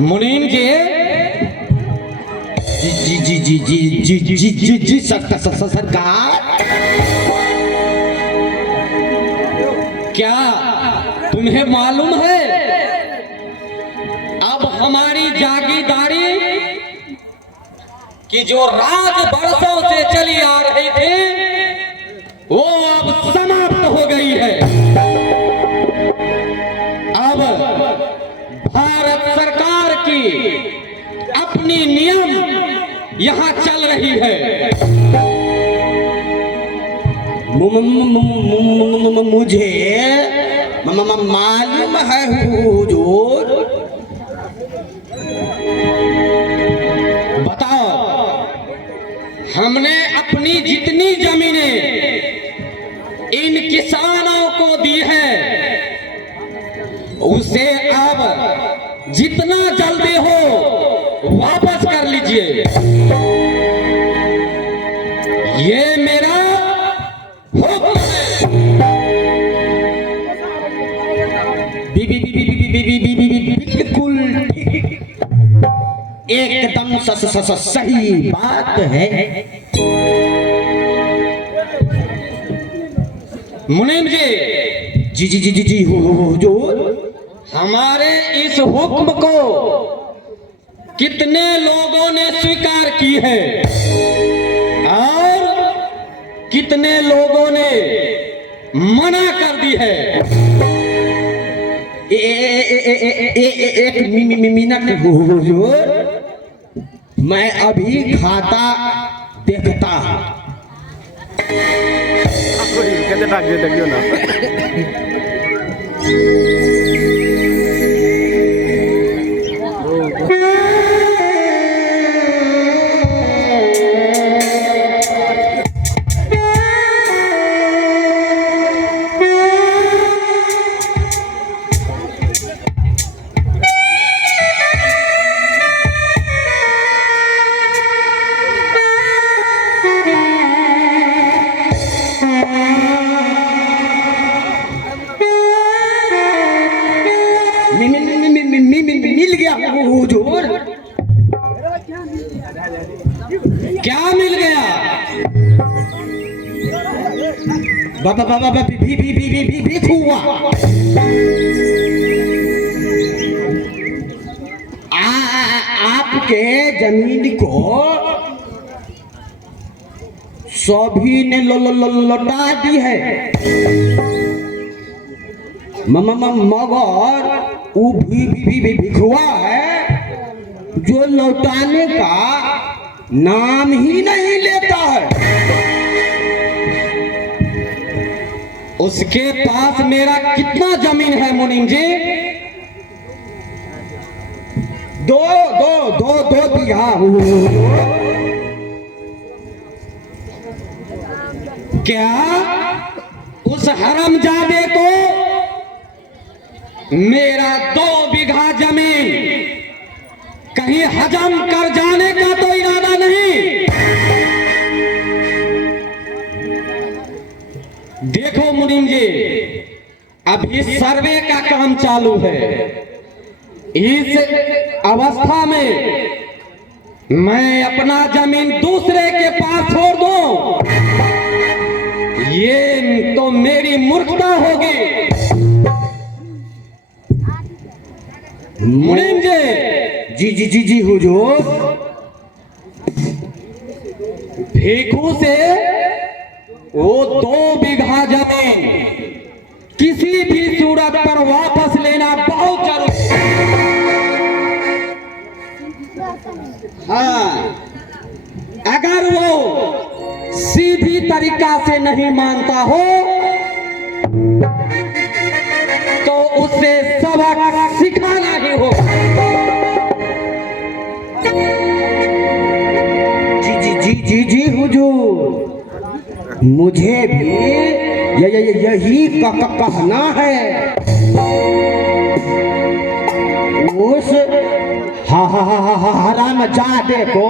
मुनीम जी जी जी जी जी जी जी जी जी जी सरकार, क्या तुम्हें मालूम है अब हमारी जागीरदारी की जो राज बरसों से चली आ रही थी वो अब समाप्त हो गई है। अब भारत सरकार की अपनी नियम यहाँ चल रही है। मुझे मालूम है हुजूर। बताओ, हमने अपनी जितनी जमीनें इन किसानों को दी है उसे अब जितना जल्दी हो वापस कर लीजिए। ये मेरा हुक्म है। बिल्कुल एकदम सही बात है। मुनीम जी जी जी जी जी जी हुजूर, हमारे इस हुक्म को कितने लोगों ने स्वीकार की है और कितने लोगों ने मना कर दी है? एक मिनट हुजूर, मैं अभी खाता देखता हूं। मिल गया हुजूर। क्या मिल गया? बाबा बाबा भी हुआ। आपके जमीन को सभी ने लौटा दी है, मगर वो भी भिखुआ है जो लौटाने का नाम ही नहीं लेता है। उसके पास मेरा कितना जमीन है मुनीम जी? दो बीघा। क्या उस हरामजादे को मेरा 2 बीघा जमीन कहीं हजम कर जाने का तो इरादा नहीं? देखो मुनीम जी, अभी सर्वे का काम चालू है। इस अवस्था में मैं अपना जमीन दूसरे के पास छोड़ दूं, ये तो मेरी मूर्खता होगी। मुनीम जी जी जी जी हुजूर, भिखू से वो 2 बीघा जमीन किसी भी सूरत पर वापस लेना बहुत जरूरी है। हाँ, अगर वो सीधी तरीका से नहीं मानता हो तो उसे सबक सिखाना ही हो। जी जी जी जी जी हुजूर, मुझे भी यही कहना है। उस हरामजादे को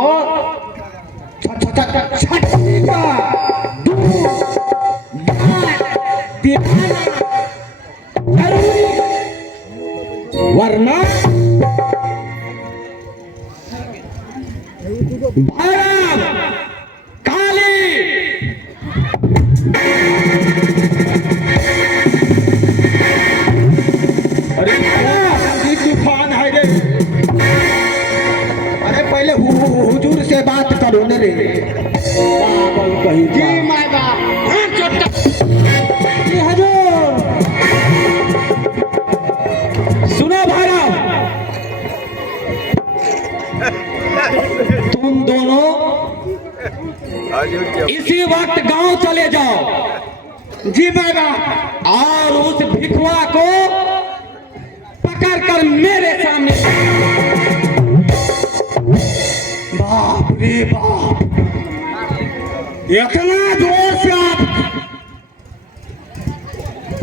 वरना भैरव, काली, अरे ये तूफान है रे। अरे पहले हुजूर से बात करो न रे। पागल कहीं जी का। माय बाप हाँ चोटा जी हजूर। सुनो भैरव, तुम दोनों इसी वक्त गांव चले जाओ जी माय बाप। और उस भिखुआ को पकड़कर मेरे सामने। बाप रे बाप, इतना जोर से आप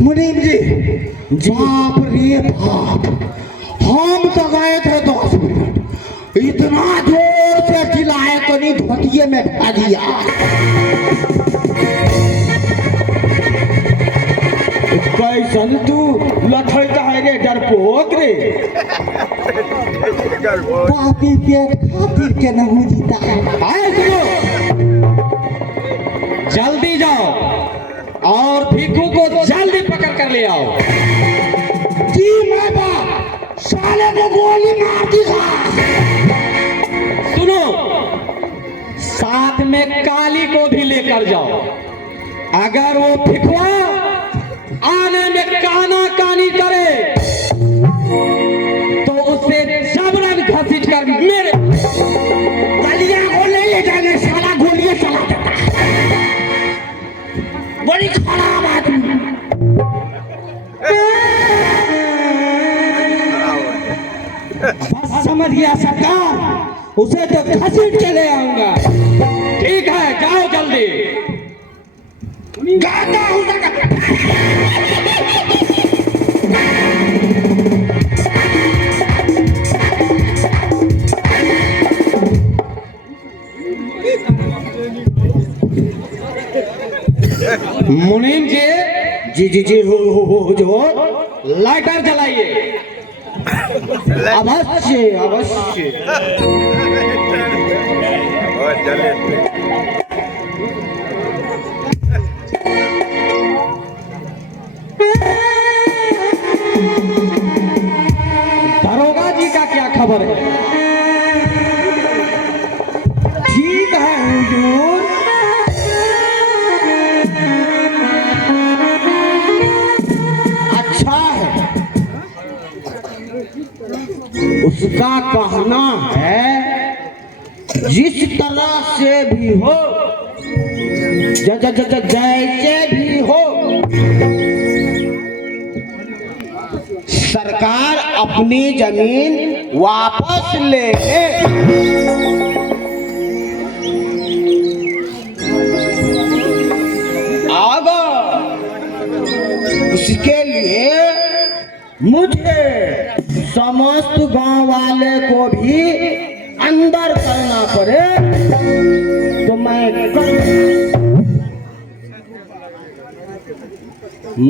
मुनीम जी। बाप रे बाप, हम तो गए थे 10 मिनट, इतना जोर से चिल्लाए तो नहीं धोतिये में ढा दिया। कैसन तू लठैता है रे डरपोक रे। पापी पेट खातिर के नहीं जीता है। आए सुनो, जल्दी जाओ और भिखू को जल्दी पकड़ कर ले आओ। जी मैं बाप, साले को गोली मार दी। सुनो, साथ में काली को भी लेकर जाओ। अगर वो भिखुआ आने में काना कानी करे तो उसे जबरन घसीट कर मेरे गलियां को ले जाने साला गोलियां चला देता है। बड़ी खराब आदमी। बस समझ गया सरकार, उसे तो घसीट के ले आऊंगा। ठीक है, जाओ जल्दी। गाता हूँ मुनीम जी, जी जी जी हो जो लाइटर जलाइए। अवश्य अवश्य। दरोगा जी का क्या खबर है? ठीक है हुजूर। अच्छा है। उसका कहना है जिस तरह से भी हो, जैसे भी हो, सरकार अपनी जमीन वापस ले ले। इसके लिए मुझे समस्त गांव वाले को भी अंदर करना पड़े तो मैं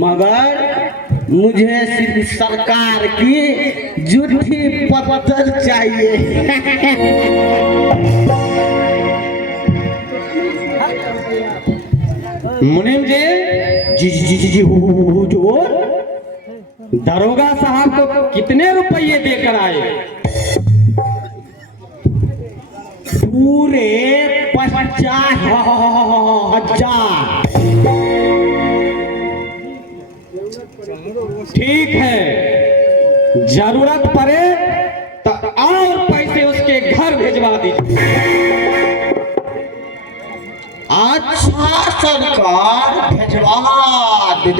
मगर मुझे सिर्फ सरकार की झूठी पत्थर चाहिए। मुनीम जी, जी जी जी जी हुजूर। दरोगा साहब को कितने रुपये देकर आए? पूरे 50,000। ठीक है, जरूरत पड़े तो और पैसे उसके घर भिजवा दीजिए। अच्छा सरकार, भिजवा दे।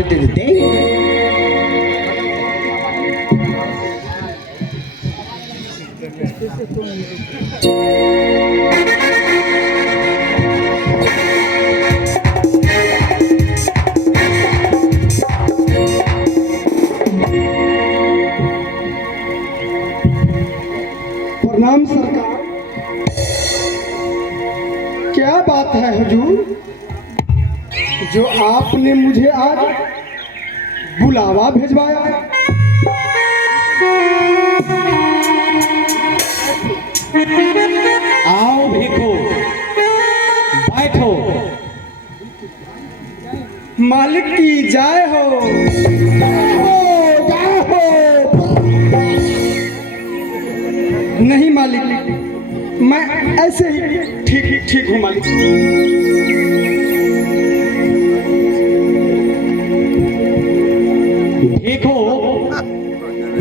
प्रणाम सरकार। क्या बात है हुजूर, जो आपने मुझे आज बुलावा भिजवाया? आओ भिखू, बैठो। मालिक की जय हो। नहीं मालिक, मैं ऐसे ही ठीक ठीक हूँ मालिक। देखो,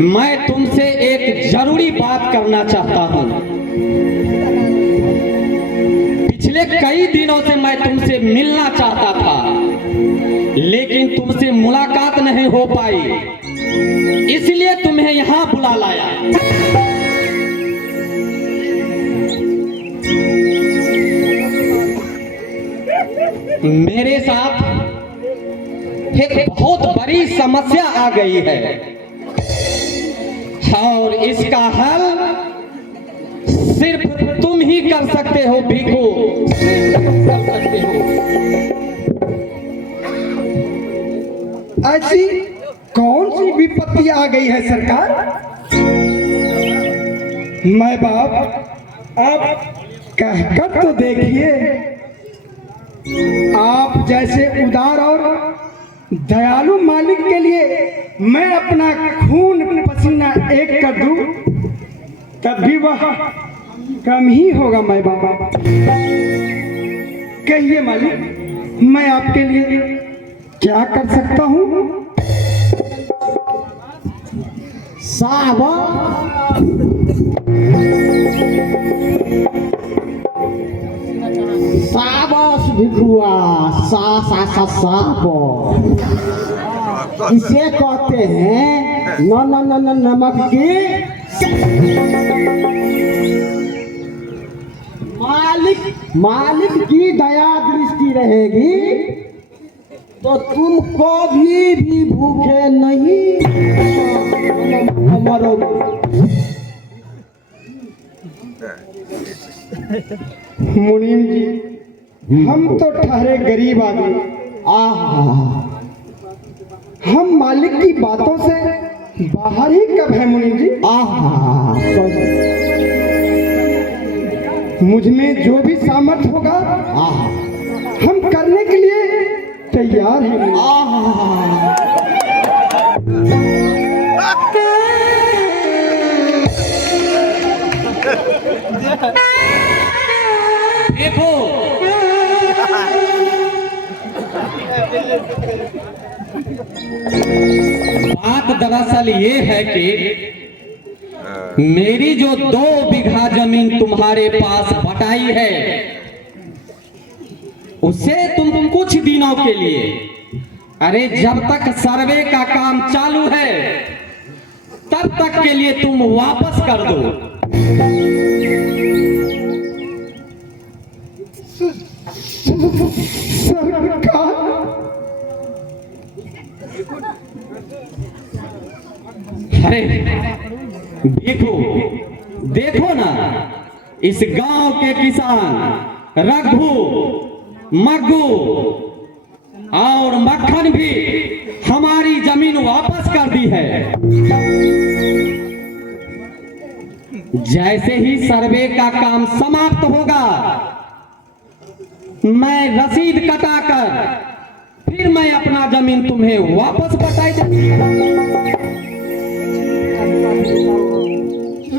मैं तुमसे एक जरूरी बात करना चाहता हूँ। पिछले कई दिनों से मैं तुमसे मिलना चाहता था, लेकिन तुमसे मुलाकात नहीं हो पाई, इसलिए तुम्हें यहाँ बुला लाया। मेरे साथ एक बहुत बड़ी समस्या आ गई है और इसका हल सिर्फ तुम ही कर सकते हो भिखू, कर सकते हो। ऐसी कौन सी विपत्ति आ गई है सरकार? मैं बाप, आप कहकर तो देखिए। आप जैसे उदार और दयालु मालिक के लिए मैं अपना खून पसीना एक कर दूं, तब भी वह कम ही होगा। मैं बाबा, कहिए मालिक, मैं आपके लिए क्या कर सकता हूँ? साबास भिखुआ, साबास। इसे कहते हैं न नमक की। मालिक की दया दृष्टि रहेगी तो तुम कभी भी भूखे नहीं मरोगे। मुनीम जी, हम तो ठहरे गरीब आदमी। हम मालिक की बातों से बाहर ही कब है मुनीम जी? मुझ में जो भी सामर्थ्य होगा हम करने के लिए तैयार हैं। देखो, बात दरअसल ये है कि मेरी जो 2 बीघा जमीन तुम्हारे पास बटाई है, उसे तुम कुछ दिनों के लिए, अरे जब तक सर्वे का काम चालू है तब तक के लिए तुम वापस कर दो। अरे देखो, देखो ना, इस गांव के किसान रघु, मग्गू और मक्खन भी हमारी जमीन वापस कर दी है। जैसे ही सर्वे का काम समाप्त होगा, मैं रसीद कटाकर फिर मैं अपना जमीन तुम्हें वापस बटाई दूंगा।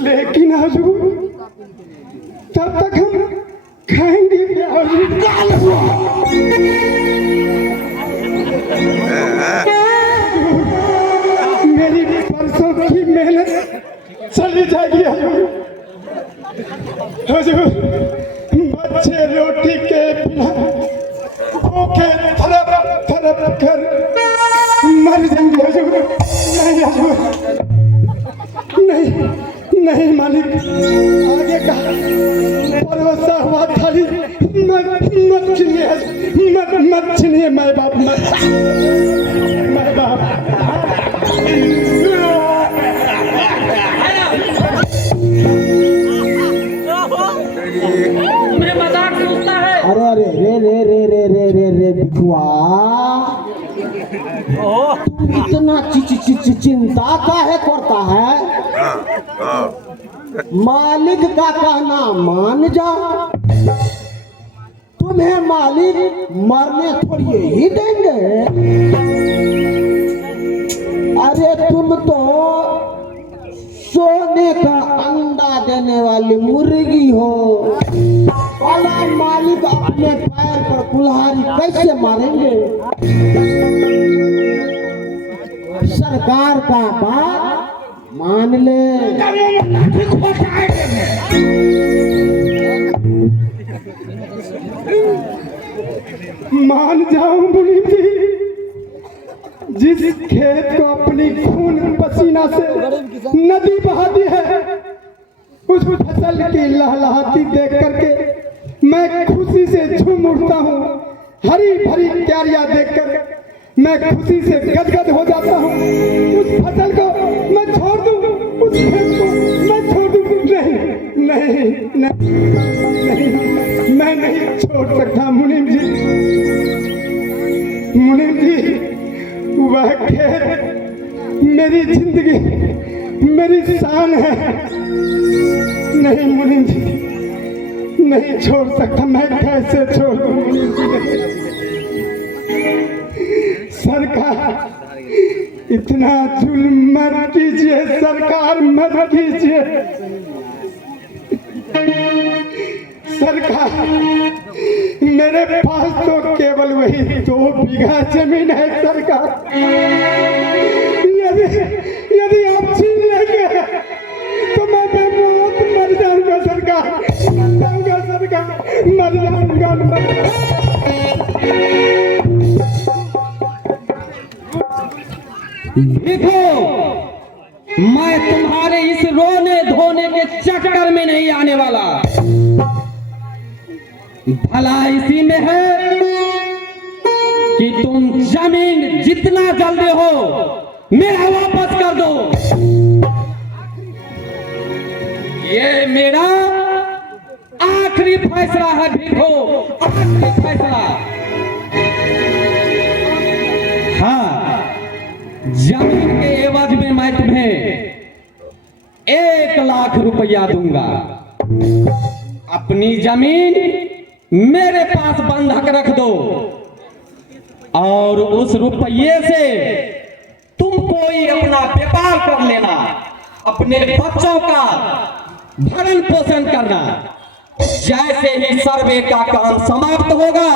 लेकिन हजूर, तब तक हम खाएंगे मेरी परसों की मेहनत चली जाएगी हजूर। बच्चे रोटी के बिना भूखे तड़प तड़प कर मर जाएंगे हजूर। नहीं हजूर, नहीं मालिक, आगे का भरोसा हुआ थाली मत छीनिए मैं बाप, मैं बाप। तुम्हें मजाक सोचता है? अरे रे रे रे रे रे रे रे बिठुआ, तुम इतना चिंता काहे करता है? मालिक का कहना मान जा। तुम्हें मालिक मरने थोड़ी ही देंगे। अरे तुम तो सोने का अंडा देने वाली मुर्गी हो। भला मालिक अपने पैर पर कुल्हाड़ी कैसे मारेंगे? सरकार का बात मान ले। मान जाऊं मुनीम जी, जिस खेत को अपनी खून पसीना से नदी बहाती है, उस फसल की लहलहाती देख करके मैं खुशी से झूम उठता हूँ। हरी भरी क्यारियां देखकर मैं खुशी से गदगद हो जाता हूँ। उस फसल को मैं छोड़ दूँ, उस खेत को मैं छोड़ दूँ? नहीं नहीं नहीं, नहीं, मैं नहीं छोड़ सकता मुनीम जी। मुनीम जी, वह खेत मेरी जिंदगी, मेरी शान है। नहीं मुनीम जी, नहीं छोड़ सकता। मैं कैसे छोड़ दूं मुनीम जी? सरकार, इतना जुल्म मत कीजिए सरकार, मत कीजिए सरकार। मेरे पास तो केवल वही 2 बीघा जमीन है सरकार। यदि आप छीन लेंगे तो मैं बेमौत मर जाऊंगा सरकार, मर जाऊंगा सरकार, मर जाऊंगा। देखो, मैं तुम्हारे इस रोने धोने के चक्कर में नहीं आने वाला। भला इसी में है कि तुम जमीन जितना जल्दी हो मेरा वापस कर दो। ये मेरा आखिरी फैसला है भिखो, आखिरी फैसला। हाँ, जमीन के एवज में मैं तुम्हें 1 लाख रुपया दूंगा। अपनी जमीन मेरे पास बंधक रख दो और उस रुपये से तुम कोई अपना व्यापार कर लेना, अपने बच्चों का भरण पोषण करना। जैसे ही सर्वे का काम समाप्त होगा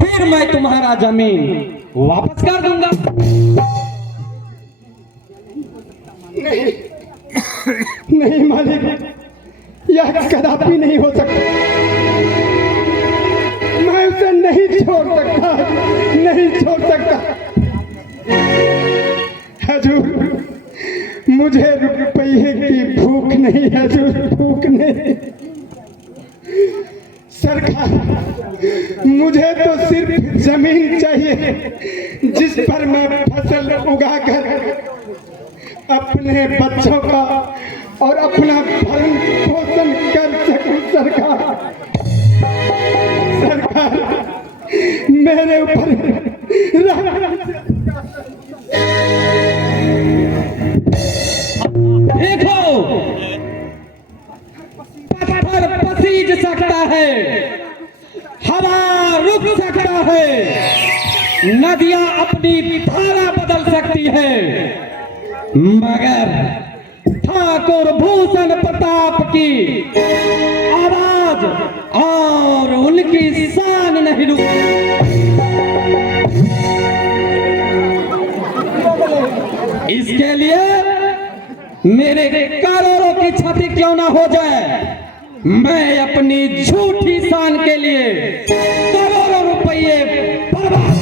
फिर मैं तुम्हारा जमीन वापस कर दूंगा। नहीं नहीं मालिक, यह कदापि नहीं हो सकता। मैं उसे नहीं छोड़ सकता, नहीं छोड़ सकता। हजूर, मुझे रुपये की भूख नहीं हजूर, भूख नहीं। सरकार, मुझे तो सिर्फ जमीन चाहिए जिस पर मैं फसल उगाकर अपने बच्चों का और अपना भरण पोषण कर सकूं। सरकार, सरकार, मेरे ऊपर देखो, पत्थर पसीज सकता है, हवा रुक सकता है, नदियां अपनी धारा बदल सकती है, मगर ठाकुर भूषण प्रताप की आवाज और उनकी शान नहीं रुकती। इसके लिए मेरे करोड़ों की क्षति क्यों ना हो जाए, मैं अपनी झूठी शान के लिए करोड़ों रुपये बर्बाद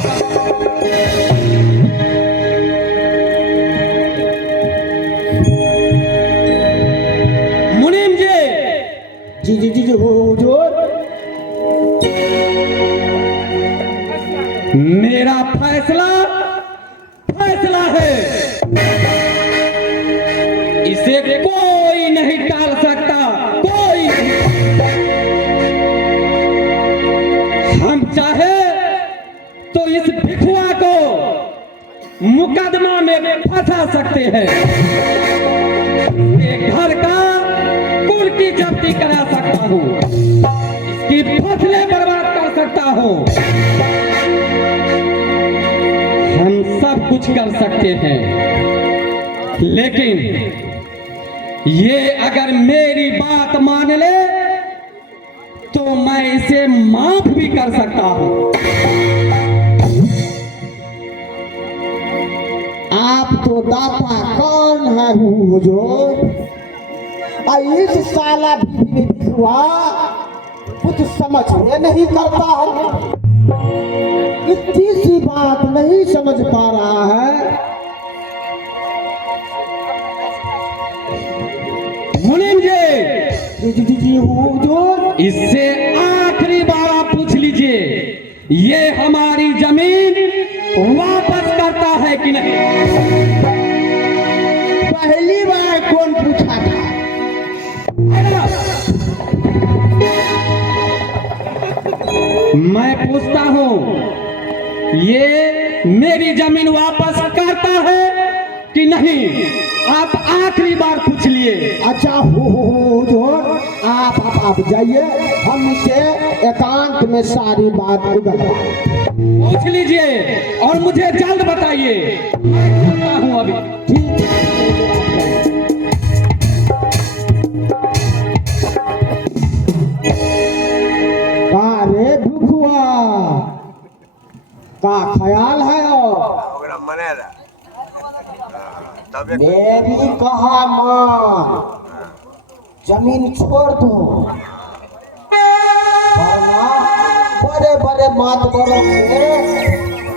मुनीम जी। जी हुजूर। मेरा फैसला फैसला है, इसे कोई नहीं टाल सकता, कोई नहीं। हम चाहे तो इस भिखुआ को मुकदमा में फंसा सकते हैं। एक घर का कुल की जब्ती करा सकता हूँ, इसकी फसलें बर्बाद कर सकता हूँ। हम सब कुछ कर सकते हैं, लेकिन ये अगर मेरी बात मान ले तो मैं इसे माफ भी कर सकता हूँ। आप तो दाता कौन है हुजूर? इस साला भी हुआ कुछ समझ में नहीं करता है, इतनी सी बात नहीं समझ पा रहा है। मुनीम जी हुजूर, इससे आखिरी बार आप पूछ लीजिए, ये हमारी जमीन वापस करता है कि नहीं? पहली बार कौन पूछा था? मैं पूछता हूँ, ये मेरी जमीन वापस करता है कि नहीं? आप आखिरी बार पूछ लिए। अच्छा हुजूर, आप जाइए, हम इसे एकांत में सारी बात उगलवाएं। पूछ लीजिए और मुझे जल्द बताइए। मैं करता हूँ अभी। ठीक है। अरे भुखुआ, का ख्याल है? मेरी कहा मां जमीन छोड़ दो, वरना बड़े बड़े मातबरों से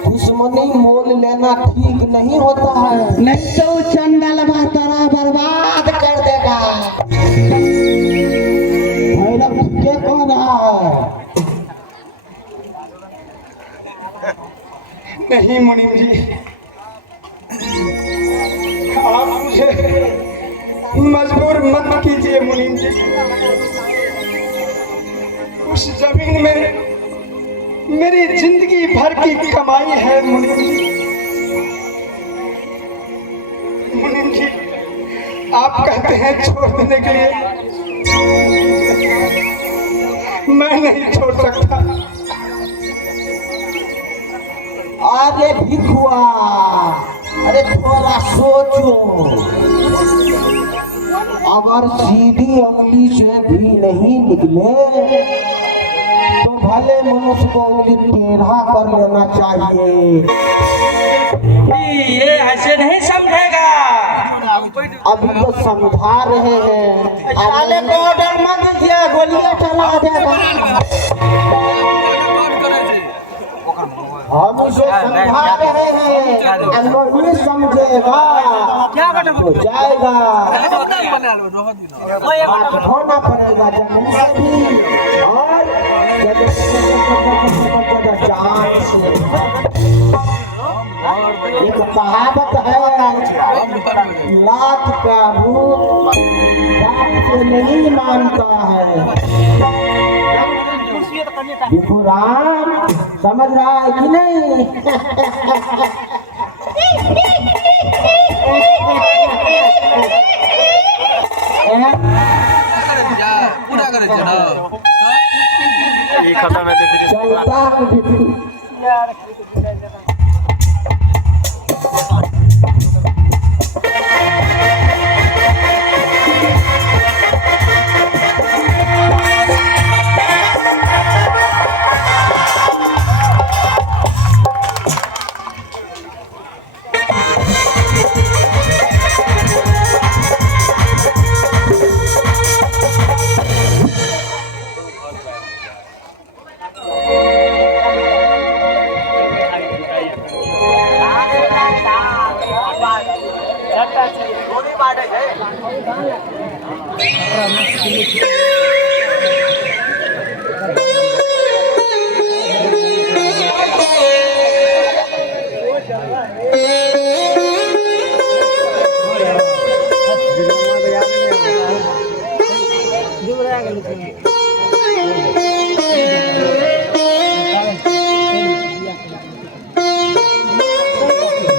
दुश्मनी मोल लेना ठीक नहीं होता है, नहीं तो चंडल तेरा बर्बाद कर देगा। भैरव क्या कह रहा है? नहीं मुनीम जी, आप मुझे मजबूर मत कीजिए मुनीम जी। उस जमीन में मेरी जिंदगी भर की कमाई है मुनीम जी। मुनीम जी, आप कहते हैं छोड़ देने के लिए, मैं नहीं छोड़ सकता। अरे भिखुआ, अरे थोड़ा सोचो, अगर सीधी उंगली से भी नहीं निकले तो भले मनुष्य को उंगली टेढ़ा कर लेना चाहिए। ये ऐसे नहीं समझेगा। अभी तो समझा रहे हैं, साले को ऑर्डर मत दिया, गोलियां चला देगा। हम इसे समझा रहे हैं, अगर नहीं समझेगा तो जाएगा, होना पड़ेगा जमीन से भी और जान से। एक कहावत है, लात का भूत बात से नहीं मानता है। विपुराम समझ रहा है कि नहीं? पूरा करे ना ये खत्म है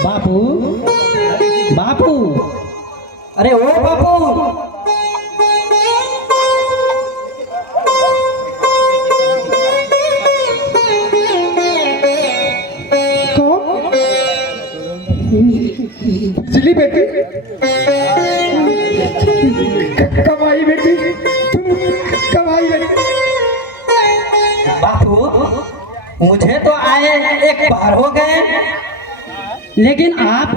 बापू बापू, अरे ओ बापू, बिजली बेटी, कब आई बेटी? तुम कब आई बेटी? बापू मुझे तो आए एक बार हो गए, लेकिन आप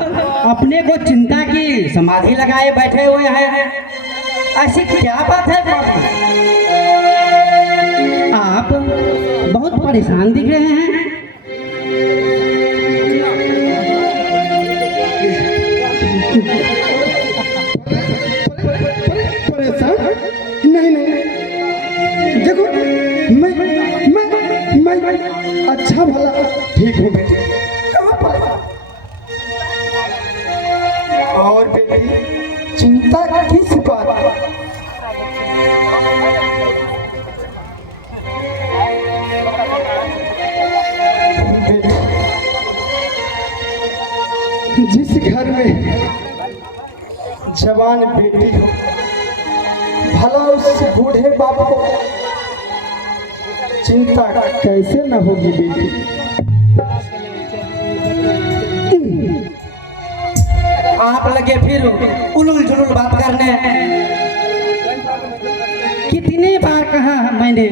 अपने को चिंता की समाधि लगाए बैठे हुए हैं, ऐसी क्या बात है बापू? आप बहुत परेशान दिख रहे हैं। परेशान? नहीं नहीं, देखो मैं अच्छा भला ठीक हूँ बेटी, कहाँ परेशान? और बेटी चिंता किस बात की? बेटी, जिस घर में जवान बेटी हो, भला उस बूढ़े बाप को चिंता कैसे न होगी बेटी? आप लगे फिर उलूल जुलूल बात करने। कितने बार कहा मैंने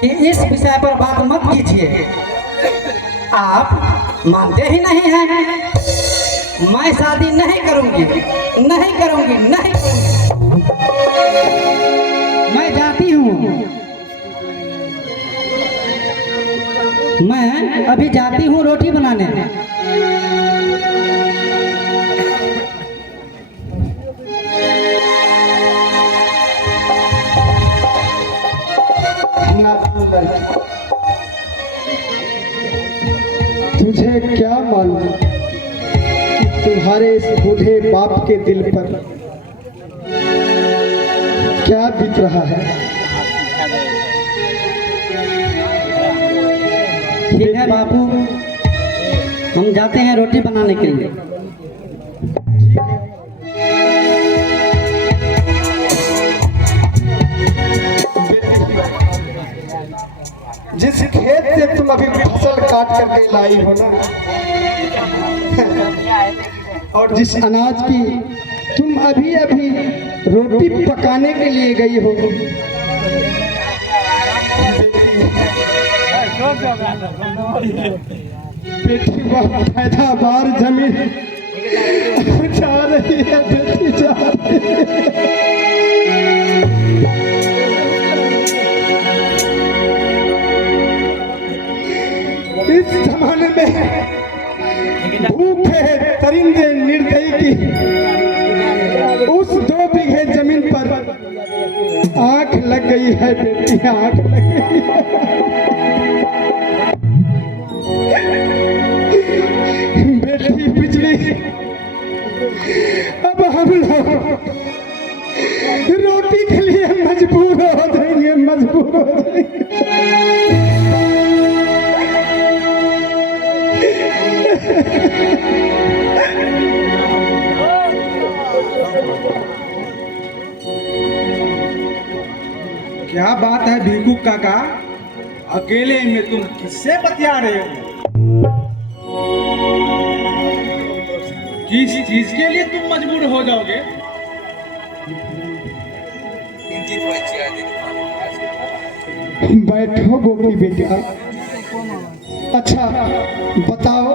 कि इस विषय पर बात मत कीजिए, आप मानते ही नहीं हैं। मैं शादी नहीं करूंगी, नहीं करूंगी, नहीं करूंगी। मैं जाती हूँ, मैं अभी जाती हूँ रोटी बनाने। नादान लड़की, तुझे क्या मालूम कि तुम्हारे इस बूढ़े बाप के दिल पर क्या बीत रहा है? ठीक है बापू, हम जाते हैं रोटी बनाने के लिए। जिस खेत से तुम अभी फसल काट करके लाई हो ना, और जिस अनाज की तुम अभी अभी रोटी पकाने के लिए गई हो, बेटी वह पैदावार जमीन जा रही है, बेटी जा रही है। इस जमाने में भूखे परिंदे निर्दयी की उस 2 बीघे जमीन पर आंख लग गई है बेटी, आंख लग गई है। बेटी बिजली, अब हम लोग रोटी के लिए मजबूर हो जाएंगे, मजबूर हो जाएंगे। क्या बात है भिखू काका, अकेले में तुम किससे बतिया रहे हो? किस चीज के लिए तुम मजबूर हो जाओगे? बैठो गोपी बेटा। अच्छा बताओ,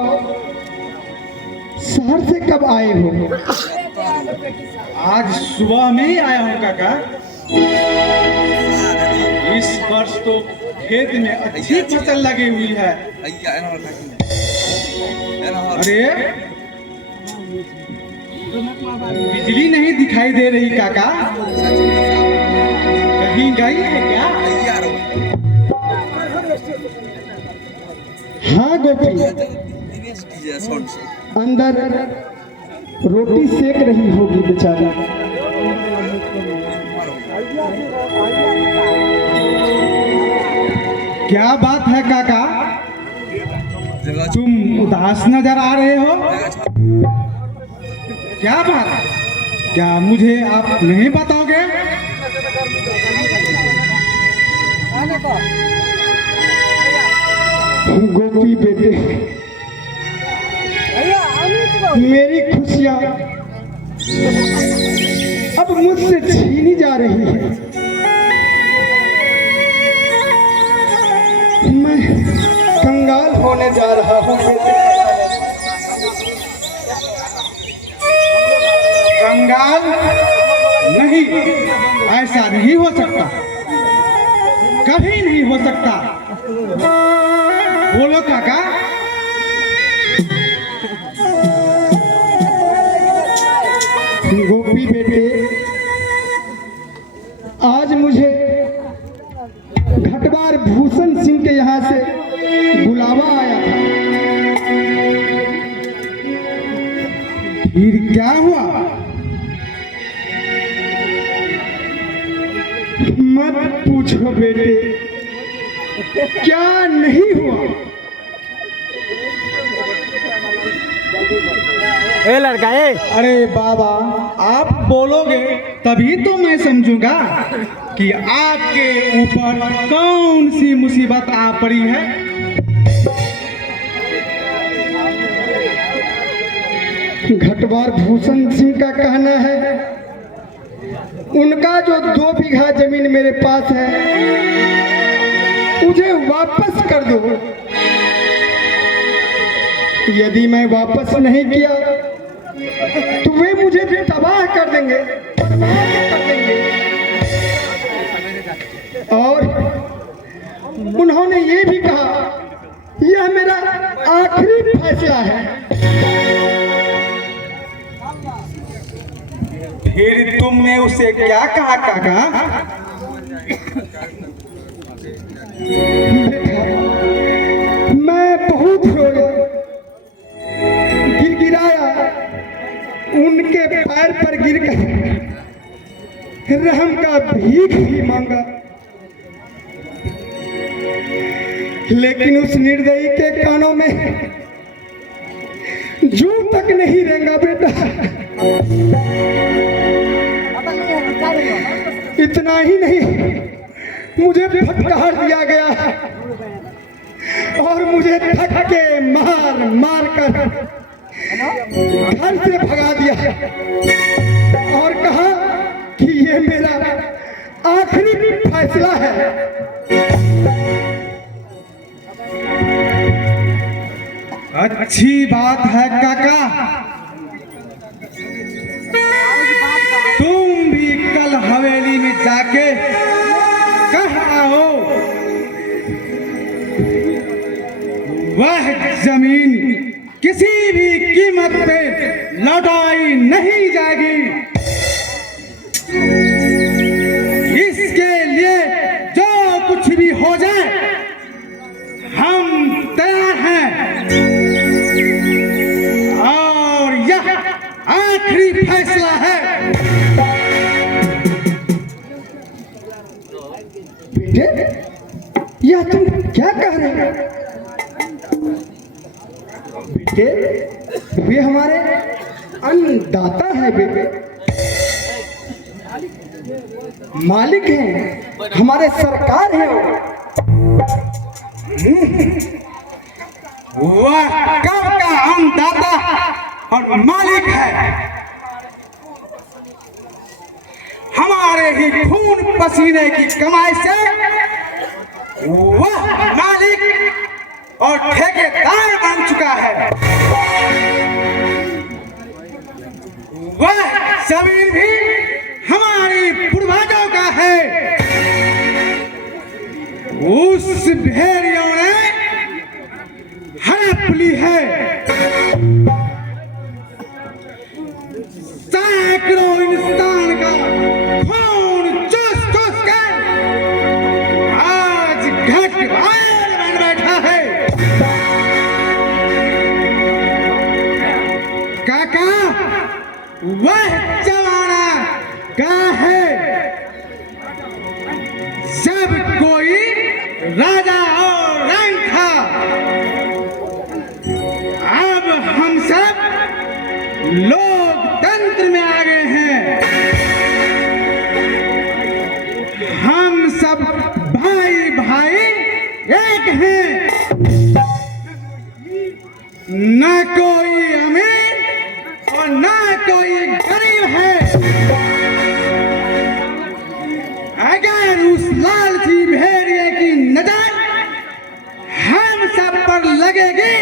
शहर से कब आए हो? आज सुबह में ही आया हूँ काका। इस वर्ष तो खेत में अच्छी फसल लगी हुई है। अरे बिजली नहीं दिखाई दे रही काका, कहीं गई है क्या? हाँ गोपी, अंदर रोटी सेक रही होगी बेचारी। क्या बात है काका, तुम उदास नजर आ रहे हो? क्या बात? क्या मुझे आप नहीं बताओगे? गोपी बेटे, मेरी खुशियाँ अब मुझसे छीनी जा रही है। मैं कंगाल होने जा रहा हूँ बेटे। कंगाल नहीं, ऐसा नहीं हो सकता, कभी नहीं हो सकता। बोलो काका। गोपी बेटे, आज मुझे घटवार भूषण सिंह के यहाँ से बुलावा आया था। फिर क्या हुआ? मत पूछो बेटे, क्या नहीं हुआ। ए लड़का ए, अरे बाबा, आप बोलोगे तभी तो मैं समझूंगा कि आपके ऊपर कौन सी मुसीबत आ पड़ी है। घटवार भूषण सिंह का कहना है, उनका जो 2 बीघा जमीन मेरे पास है मुझे वापस कर दो। यदि मैं वापस नहीं किया तो वे मुझे तबाह कर देंगे, बर्बाद कर देंगे। और उन्होंने ये भी कहा, यह मेरा आखिरी फैसला है। फिर तुमने उसे क्या कहा काका? मैं बहुत रोया, गिड़गिड़ाया, उनके पैर पर गिर कर रहम का भीख ही मांगा, लेकिन उस निर्दयी के कानों में जू तक नहीं रेंगा बेटा। इतना ही नहीं, मुझे फटकार दिया गया और मुझे धक्के मार मार कर घर से भगा दिया और कहा कि ये मेरा आखिरी फैसला है। अच्छी बात है काका, तुम भी कल हवेली में जाके कह आओ वह जमीन किसी भी कीमत पे लौटाई नहीं जाएगी। इसके लिए जो कुछ भी हो जाए हम तैयार हैं, और यह आखिरी फैसला है। बेटे, यह तुम क्या कह रहे हो? बेटे, वे हमारे अन्नदाता है बेटे, मालिक हैं, हमारे सरकार है। वह कब का अन्नदाता और मालिक है, हमारे ही खून पसीने की कमाई से वह मालिक और ठेकेदार बन चुका है। वह जमीन भी हमारी पूर्वजों का है। उस भेड़ियों ने हड़प ली है। सैकड़ों इंसान का खून चूस चूस कर आज घटवार बन बैठा है। काका, वह जमाना का है जब कोई राजा और रंग था। अब हम सब लोग एक हैं, न कोई अमीर और न कोई गरीब है। अगर उस लालची भेड़िए की नजर हम सब पर लगेगी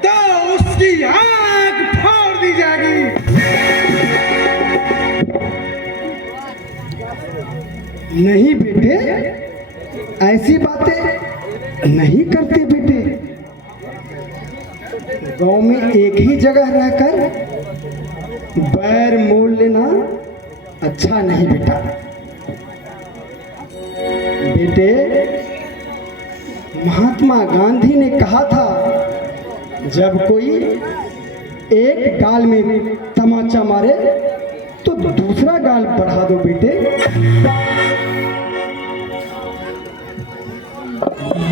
तो उसकी आंख फोड़ दी जाएगी। नहीं बेटे, ऐसी बातें नहीं करते बेटे। गांव में एक ही जगह रहकर बैर मोल लेना अच्छा नहीं बेटा। बेटे, महात्मा गांधी ने कहा था, जब कोई एक गाल में तमाचा मारे तो दूसरा गाल बढ़ा दो बेटे।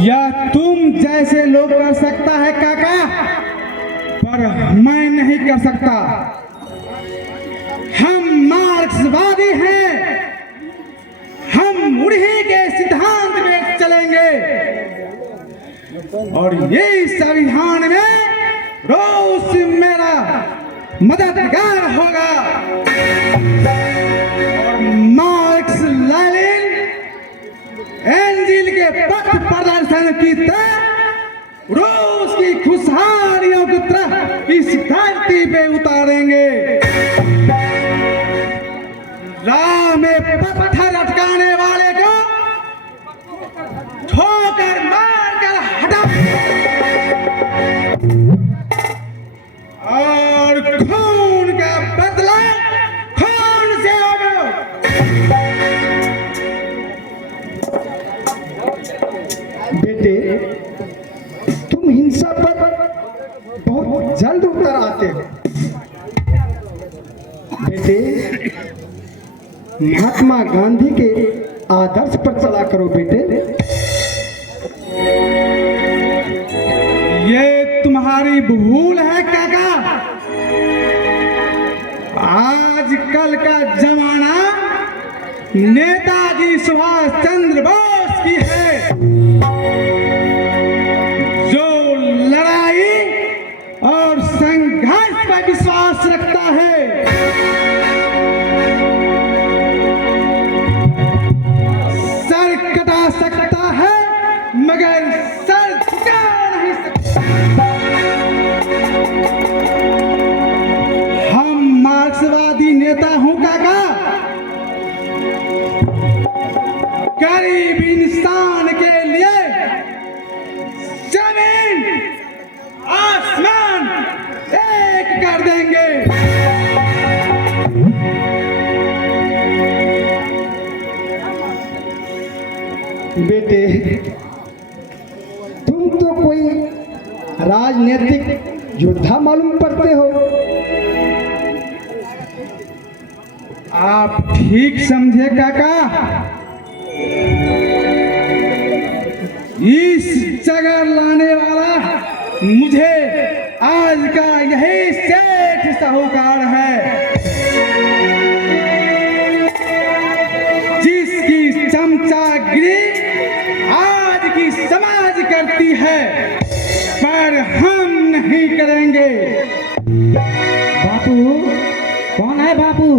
यह तुम जैसे लोग कर सकता है काका, पर मैं नहीं कर सकता। हम मार्क्सवादी हैं, हम उन्हीं के सिद्धांत में चलेंगे और ये संविधान में रोज मेरा मददगार होगा। और मार्क्स लेनिन एंजिल के पथ प्रदर्शन की तरह रोज की खुशहालियों की तरह इस धरती पे उतारेंगे। राह में पत्थर अटकाने वाले को ठोकर मारकर हटा और खून का बदला खून से होगा। बेटे, तुम हिंसा पर बहुत जल्द उतर आते हो। बेटे, महात्मा गांधी के आदर्श पर चला करो बेटे। ये तुम्हारी भूल है काका। आजकल का जमाना नेताजी सुभाष चंद्र बोस की है, जो लड़ाई और संघर्ष पर विश्वास रखता है। सर कटा सकता है मगर सर झुका नहीं सकता। हम मार्क्सवादी नेता हूं काका। गरीब इंसान के लिए जमीन आसमान एक कर देंगे। बेटे, तुम तो कोई राजनीतिक योद्धा मालूम पड़ते हो। आप ठीक समझे काका। इस जगह लाने वाला मुझे आज का यही सेठ साहूकार है, जिसकी चमचागिरी आज की समाज करती है, पर हम नहीं करेंगे। बापू, कौन है बापू?